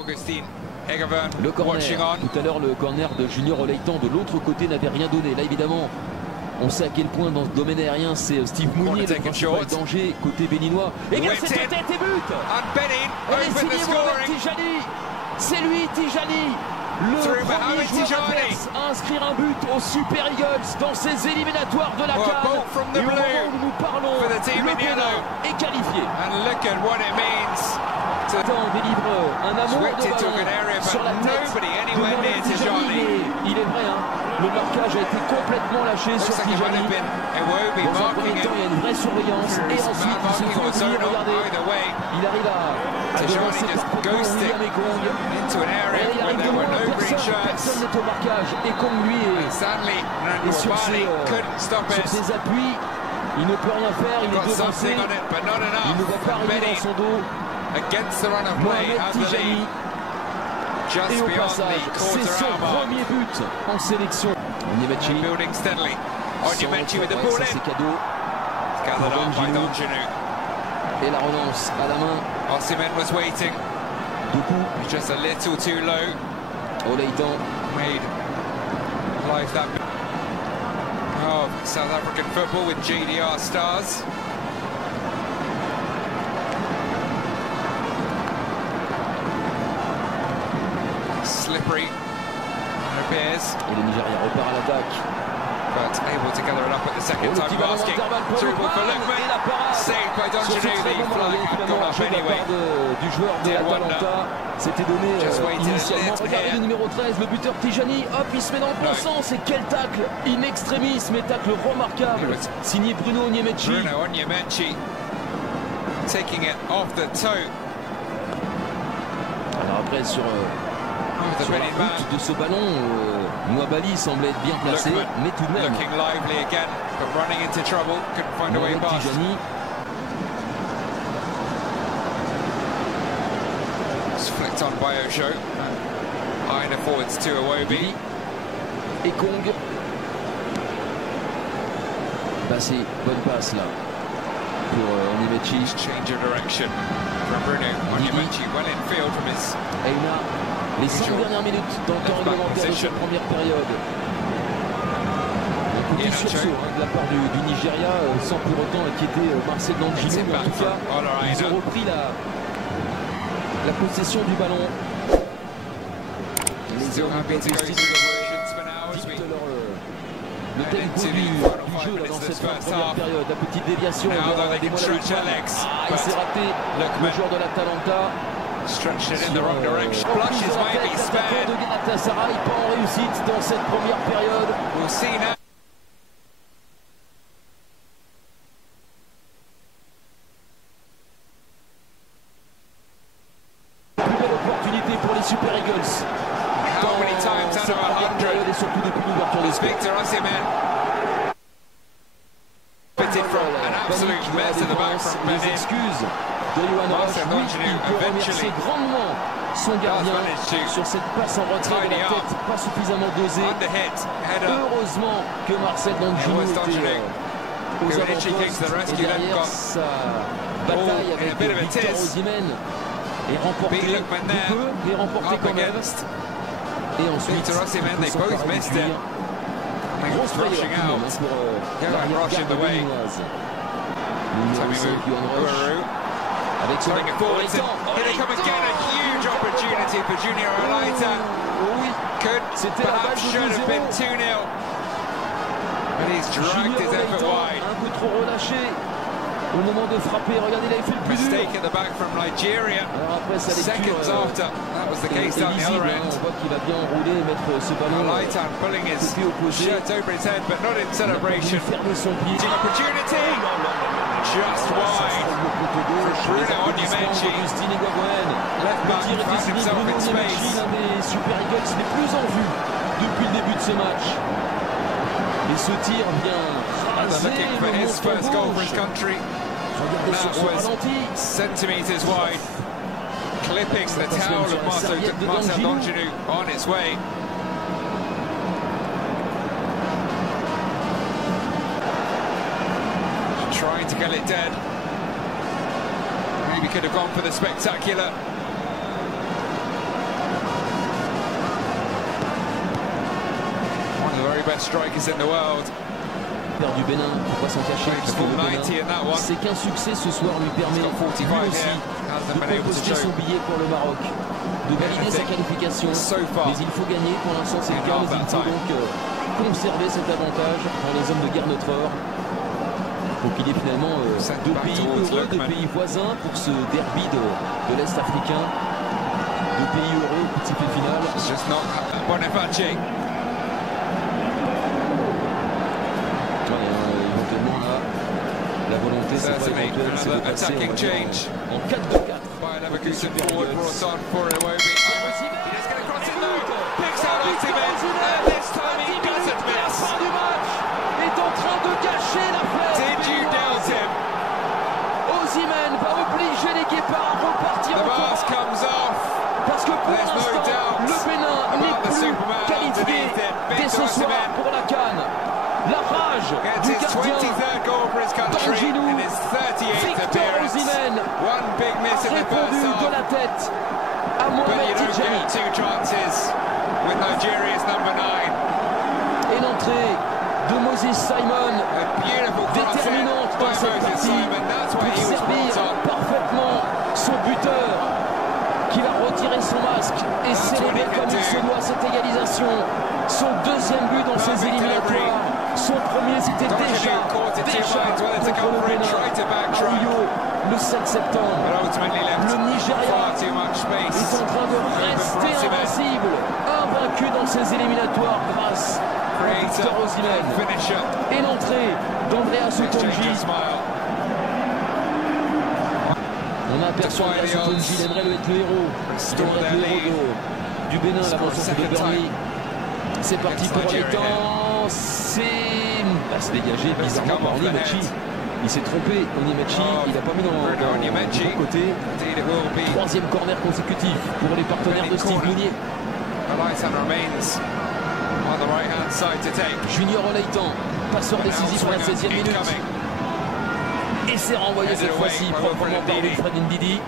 Augustine Hegerveen Le corner, watching on. tout à l'heure le corner de Junior Oleitan de l'autre côté n'avait rien donné. Là évidemment, on sait à quel point dans ce domaine aérien c'est Steve Mounier le principal danger côté béninois. Et bien c'est tête et but. Et signé Mohamed Tijani. C'est lui Tijani, le premier joueur adverse à inscrire un but aux Super Eagles dans ces éliminatoires de la CAN. Et au moment où nous parlons, le Bénin est qualifié. On délivre un amour de ballon sur la tête de Mohamed Tijani. Il est vrai, hein, le marquage a été complètement lâché sur Tijani. Dans un premier temps, il y a une vraie surveillance. Et ensuite, il se fait oublier, regardez. Il arrive à devancer parfaitement William Ekong. Et il arrive devant personne n'est au marquage. Ekong, lui, est sur ses appuis. Il ne peut rien faire, il est devancé. Il ne va pas arriver dans son dos. Mohamed Tijani. Et au passage, c'est son premier but en sélection. Onyemaechi. Ça c'est cadeau. Et la relance à la main. Osimhen was waiting. Doku. Just a little too low. Oleitan. Made life that bit. Oh, South African football with JDR stars. Slippery, it appears. Et le Nigeria repart à l'attaque. But able to gather it up at the second time of asking. Through ball for Lookman. Saved by Donjanu. The flag had gone up anyway. Du joueur de l'Atalanta. C'était donné initialement. Regardez le numéro 13, le buteur Tijani. Hop, il se met dans le bon sens. Et quel tacle in extremis, mais tacle remarquable. Signé Bruno Onyemaechi. Bruno Onyemaechi taking it off the toe. Alors après sur la route de ce ballon, Mouabali semblait être bien placé, mais tout de même. Looking lively again, but running into trouble, couldn't find a way past. Tijani. It's flicked on by Osho. Higher forwards to Iwobi. Ekong. Passé, bonne passe là pour Onyemaechi. Change of direction from Bruno Onyemaechi, well in field from his. Eina. Les 5 dernières minutes dans le temps réglementaire de cette première période. Un petit sursaut de la part du Nigeria, sans pour autant inquiéter Marcel Danjinu. Mais en tout cas, ils ont repris la possession du ballon. Les hommes dictent le tempo du jeu là, dans cette première période. La petite déviation des et c'est raté le joueur de l'Atalanta. Stretched it in the wrong direction. Flushes maybe spared. De Galatasaray, pas en réussite dans cette première période. We'll see now. Plus belle opportunité pour les Super Eagles. How many times out of 100 et surtout depuis l'ouverture des Victor Osimhen fitted from an absolute mess in the back from Les Benin. excuses de Yohan Roche, il peut remercier grandement son gardien sur cette passe en retrait de la tête, pas suffisamment dosée. Heureusement que Marcel Danjinu était aux avant-postes et derrière sa bataille avec Victor Osimhen est remporté de peu, mais remporté quand même. Et ensuite, they both missed it. Grosse rushing out. pour Rush in the way. Avec son Putting it forward. Here they come again. A huge opportunity for Junior Oleitan. Could, perhaps should have been 2-0. But he's dragged his effort wide. Un peu trop relâché au moment de frapper. Regardez, il a fait le plus dur. Mistake at the back from Nigeria. Alors après sa lecture, Seconds after, that was the case down the other end. On voit qu'il va bien enrouler et mettre ce ballon. Oleitan pulling his shirt over his head, but not in celebration. Fermer son pied. Opportunity. Just wide. Bruno Onyemaechi. Left back found himself in space. L'un des Super Eagles les plus en vue depuis le début de ce match. Et ce tir vient raser Looking for his first goal for his country. That was centimetres wide. Clipping the towel of Marcel Danjinu on its way. Trying to get it dead. Maybe could have gone for the spectacular. best strikers in the world. Du Bénin, faut pas s'en cacher, puisque le Bénin, c'est qu'un succès ce soir lui permet lui aussi de composter son billet pour le Maroc, de valider sa qualification, mais il faut gagner, pour l'instant c'est le cas, mais il faut donc conserver cet avantage dans les hommes de guerre notre or, pour qu'il y ait finalement deux pays heureux, deux pays voisins pour ce derby de l'Est africain, deux pays heureux, petit peu final. La volonté, c'est pas éventuel, c'est de passer en 4-2-4. Leverkusen forward brought on for Iwobi. He is going to cross it though. Picks out Osimhen. And this time he doesn't miss. La fin du match est en train de gâcher la fête. Did you doubt him? Osimhen va obliger les Guépards à repartir The encore. mask comes off. Parce que pour l'instant, le Bénin n'est plus qualifié dès ce soir pour la CAN. La rage du gardien d'Angelou, Victor Osimhen a répondu de la tête à Mohamed Tidjani. Et l'entrée de Moses Simon, déterminante dans cette partie, pour servir parfaitement son buteur, qui va retirer son masque et célébrer comme il se doit cette égalisation. Son deuxième but dans ses éliminatoires. Son premier, c'était déjà contre le Bénin à Rio le 7 septembre. Le Nigeria est en train de rester invincible, invaincu dans ses éliminatoires grâce à Victor Osimhen. Et l'entrée d'Andreas Otonji. On a aperçu Andreas Otonji, il aimerait être le héros. Il aimerait être le héros du Bénin, l'avancement de Burnley. C'est parti pour les temps. C'est dégagé bizarrement par Onyemaechi. Il s'est trompé. Onyemaechi, il n'a pas mis dans le bon côté. Troisième corner consécutif pour les partenaires de Steve Mounier. Junior Oleitan, passeur décisif pour la 16e minute. Et c'est renvoyé cette fois-ci proprement par Wilfred Ndidi.